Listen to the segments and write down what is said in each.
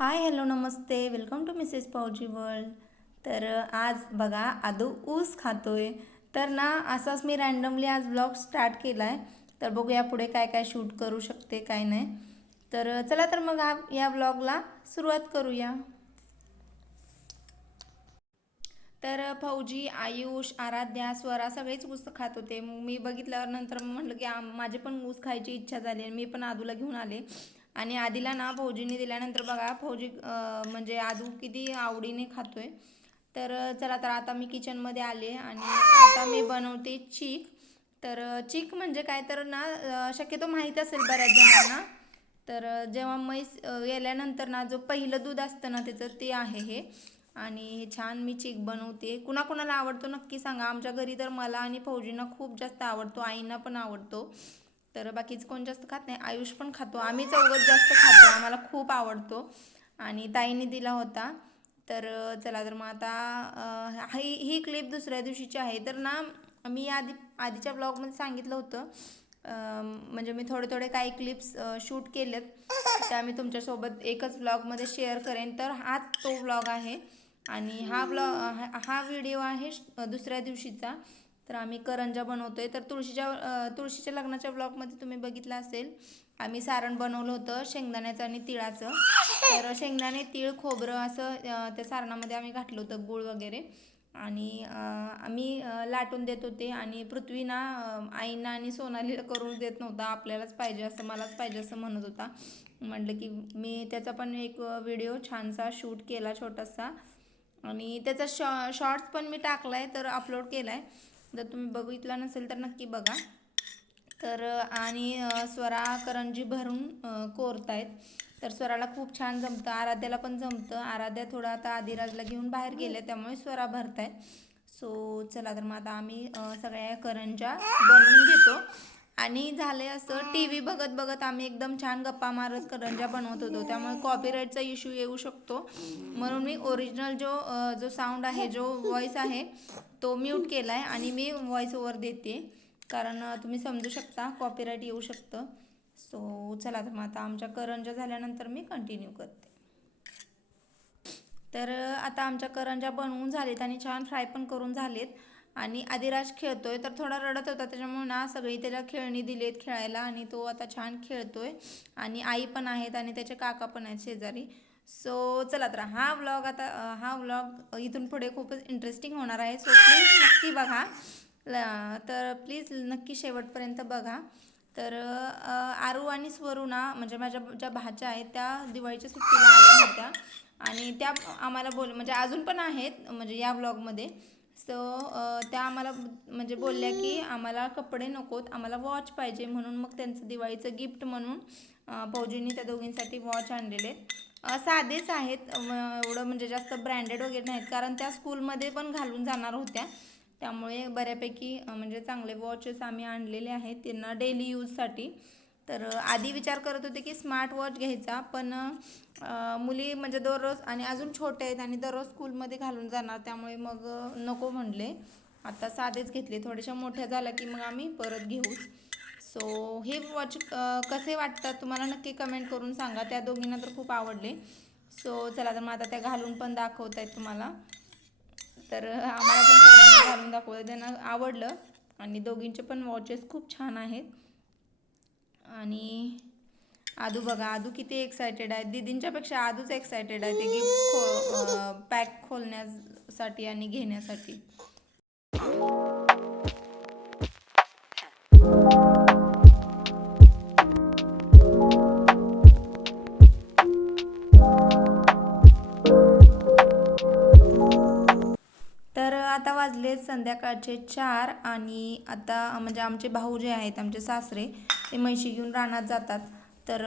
High hello Namaste. Welcome to Mrs Pawji world. तर आज बघा आदू ऊस खातोय. तर ना असाच मी रँडमली आज ब्लॉग स्टार्ट केला आहे तर बघूया पुढे काय काय शूट करू शकते काय नाही. तर चला तर मग हा या ब्लॉगला सुरुवात करूया. तर फौजी आयुष आराध्या स्वरा सगळेच ऊस खात होते. मी बघितल्यावर नंतर म्हटलं की माझे पण ऊस खायची इच्छा झाली आणि मी पण आदूला घेऊन आले. आणि आधीला ना फौजीने दिल्यानंतर बघा फौजी म्हणजे आदू किती आवडीने खातोय. तर चला तर आता मी किचनमध्ये आले आणि आता मी बनवते चीक. तर चीक म्हणजे काय तर ना शक्यतो माहीत असेल बऱ्याच जणांना. तर जेव्हा म्हैस गेल्यानंतर ना जो पहिलं दूध असतं ना त्याचं ते आहे हे. आणि हे छान मी चीक बनवते. कुणाकुणाला आवडतो नक्की सांगा. आमच्या घरी तर मला आणि फौजींना खूप जास्त आवडतो. आईंना पण आवडतो. तर बाकीचं कोण जास्त खात नाही. आयुष पण खातो. आम्ही चौघत जास्त खातो. आम्हाला खूप आवडतो. आणि ताईने दिला होता. तर चला तर मग आता ही ही क्लिप दुसऱ्या दिवशीची आहे. तर ना मी आधी आधीच्या ब्लॉगमध्ये सांगितलं होतं. म्हणजे मी थोडे थोडे काही क्लिप्स शूट केलेत. त्या मी तुमच्यासोबत एकच ब्लॉगमध्ये शेअर करेन. तर हाच तो ब्लॉग आहे. आणि हा ब्लॉग हा व्हिडिओ आहे श- दुसऱ्या दिवशीचा. तर आम्ही करंजा आहे तर तुळशीच्या तुळशीच्या लग्नाच्या ब्लॉगमध्ये तुम्ही बघितलं असेल आम्ही सारण बनवलं होतं शेंगदाण्याचं आणि तिळाचं. तर शेंगदाणे तीळ खोबरं असं त्या सारणामध्ये आम्ही घातलं होतं गूळ वगैरे. आणि आम्ही लाटून देत होते आणि पृथ्वीना आईना आणि सोनालीला करून देत नव्हता. आपल्यालाच पाहिजे असं मलाच पाहिजे असं म्हणत होता. म्हटलं की मी त्याचा पण एक व्हिडिओ छानसा शूट केला छोटासा. आणि त्याचा शॉ शॉर्ट्स पण मी टाकला आहे तर अपलोड केला आहे जर तुम्ही बघितला नसेल तर नक्की बघा. तर आणि स्वरा करंजी भरून कोरत कोरतायत. तर स्वराला खूप छान जमतं. आराध्याला पण जमतं. आराध्या थोडं आता आदिराजला घेऊन बाहेर गेल्या त्यामुळे स्वरा भरतायत. सो चला तर मग आता आम्ही सगळ्या करंजा बनवून घेतो. आणि झाले असं टी व्ही बघत बघत आम्ही एकदम छान गप्पा मारत करंजा बनवत होतो. त्यामुळे कॉपीराईटचा इश्यू येऊ शकतो. म्हणून मी ओरिजिनल जो जो साऊंड आहे जो व्हॉइस आहे तो म्यूट केला आहे आणि मी व्हॉइस ओव्हर देते. कारण तुम्ही समजू शकता कॉपीराईट येऊ शकतं. सो चला तर मग आता आमच्या करंजा झाल्यानंतर मी कंटिन्यू करते. तर आता आमच्या करंजा बनवून झालेत आणि छान फ्राय पण करून झालेत. आणि आदिराज खेळतोय तर थोडा रडत होता त्याच्यामुळे ना सगळी त्याला खेळणी दिलीत खेळायला आणि तो आता छान खेळतोय. आणि आई पण आहेत आणि त्याचे काका पण आहेत शेजारी. सो चला तर हा व्लॉग आता हा व्लॉग इथून पुढे खूपच इंटरेस्टिंग होणार आहे. सो प्लीज नक्की बघा. तर प्लीज नक्की शेवटपर्यंत बघा. तर आरू आणि स्वरूणा म्हणजे माझ्या ज्या भाच्या आहेत त्या दिवाळीच्या सुट्टीला आल्या होत्या. आणि त्या आम्हाला बोल म्हणजे अजून पण आहेत म्हणजे या ब्लॉगमध्ये सो त्या आम्हाला म्हणजे बोलल्या की आम्हाला कपडे नकोत आम्हाला वॉच पाहिजे म्हणून मग त्यांचं दिवाळीचं गिफ्ट म्हणून भाऊजींनी त्या दोघींसाठी वॉच आणलेले. साधेच आहेत एवढं म्हणजे जास्त ब्रँडेड वगैरे नाहीत कारण त्या स्कूलमध्ये पण घालून जाणार होत्या. त्यामुळे बऱ्यापैकी म्हणजे चांगले वॉचेस आम्ही आणलेले आहेत त्यांना डेली यूजसाठी. तर आधी विचार करत होते की स्मार्ट वॉच घ्यायचा पण मुली म्हणजे दररोज आणि अजून छोटे आहेत आणि दररोज स्कूलमध्ये घालून जाणार त्यामुळे मग नको म्हणले. आता साधेच घेतले थोड्याशा मोठ्या झाल्या की मग आम्ही परत घेऊच. सो हे वॉच कसे वाटतात तुम्हाला नक्की कमेंट करून सांगा. त्या दोघींना तर खूप आवडले. सो चला तर मग आता त्या घालून पण दाखवत आहेत तुम्हाला. तर आम्हाला पण सगळ्यांना घालून दाखवत त्यांना आवडलं आणि दोघींचे पण वॉचेस खूप छान आहेत. आणि आदू बघा आदू किती एक्सायटेड आहे. दीदींच्यापेक्षा आदूच एक्सायटेड आहे. ते गिफ्ट खो पॅक खोलण्यासाठी आणि घेण्यासाठी. तर आता वाजले संध्याकाळचे चार आणि आता म्हणजे आमचे भाऊ जे आहेत आमचे सासरे ते म्हैशी घेऊन रानात जातात. तर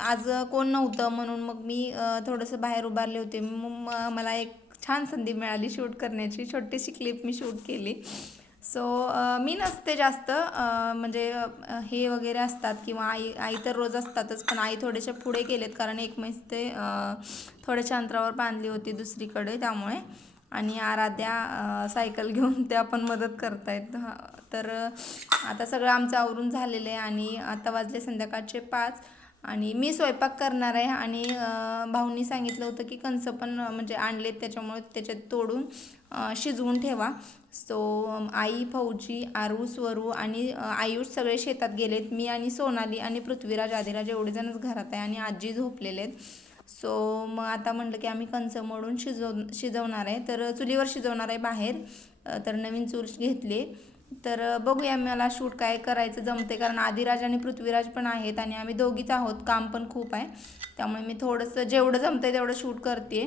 आज कोण नव्हतं म्हणून मग मी थोडंसं बाहेर उभारले होते. मग मला एक छान संधी मिळाली शूट करण्याची. छोटीशी क्लिप मी शूट केली. सो मी नसते जास्त म्हणजे हे वगैरे असतात किंवा आई आई तर रोज असतातच पण आई थोडेसे पुढे गेलेत कारण एक म्हैस ते थोड्याशा अंतरावर बांधली होती दुसरीकडे. त्यामुळे आणि आराध्या सायकल घेऊन त्या पण मदत करतायत. तर आता सगळं आमचं आवरून झालेलं आहे आणि आता वाजले संध्याकाळचे पाच आणि मी स्वयंपाक करणार आहे आणि भाऊंनी भाऊनी सांगितलं होतं की कंस पण म्हणजे आणलेत त्याच्यामुळे त्याच्यात तोडून शिजवून ठेवा. सो आई फौजी आरू स्वरू आणि आयुष सगळे शेतात गेलेत. मी आणि सोनाली आणि पृथ्वीराज आदिराज एवढे जणच घरात आहे आणि आजी झोपलेले आहेत. सो मग आता म्हटलं की आम्ही कंच मोडून शिजव शिजवणार आहे. तर चुलीवर शिजवणार आहे बाहेर. तर नवीन चूल घेतली. तर बघूया मला शूट काय करायचं जमते कारण आदिराज आणि पृथ्वीराज पण आहेत आणि आम्ही दोघीच आहोत. काम पण खूप आहे. त्यामुळे मी थोडंसं जेवढं जमतं तेवढं शूट करते.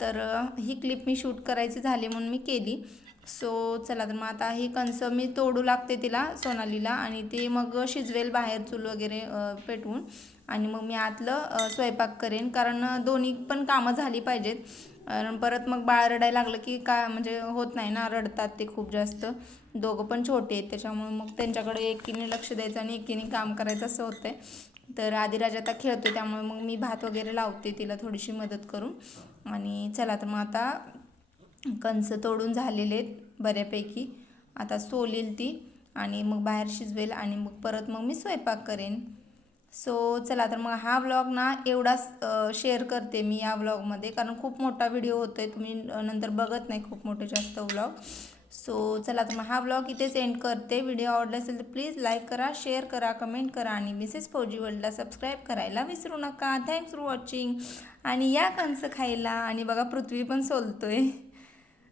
तर ही क्लिप मी शूट करायची झाली म्हणून मी केली. सो चला तर मग आता ही कंस मी तोडू लागते तिला सोनालीला आणि ती मग शिजवेल बाहेर चूल वगैरे पेटवून. आणि मग मी आतलं स्वयंपाक करेन. कारण दोन्ही पण कामं झाली पाहिजेत. परत मग बाळ रडायला लागलं की काय म्हणजे होत नाही ना रडतात ते खूप जास्त. दोघं पण छोटे आहेत त्याच्यामुळे मग त्यांच्याकडे एकीने लक्ष द्यायचं आणि एकीने काम करायचं असं होतं आहे तर आदिराज आता खेळतो त्यामुळे मग मी भात वगैरे लावते तिला थोडीशी मदत करून. आणि चला तर मग आता कंस तोडून झालेले आहेत बऱ्यापैकी. आता सोलील ती आणि मग बाहेर शिजवेल आणि मग परत मग मी स्वयंपाक करेन. सो चला तर मग हा व्लॉग ना एवढाच शेअर करते मी या व्लॉगमध्ये कारण खूप मोठा व्हिडिओ होतो आहे तुम्ही नंतर बघत नाही खूप मोठे जास्त व्लॉग सो चला तर मग हा व्लॉग इथेच एंड करते. व्हिडिओ आवडला असेल तर प्लीज लाईक करा शेअर करा कमेंट करा आणि मिसेस फौजी वर्ल्डला सबस्क्राईब करायला विसरू नका. थँक्स फॉर वॉचिंग आणि या कंस खायला आणि बघा पृथ्वी पण सोलतोय.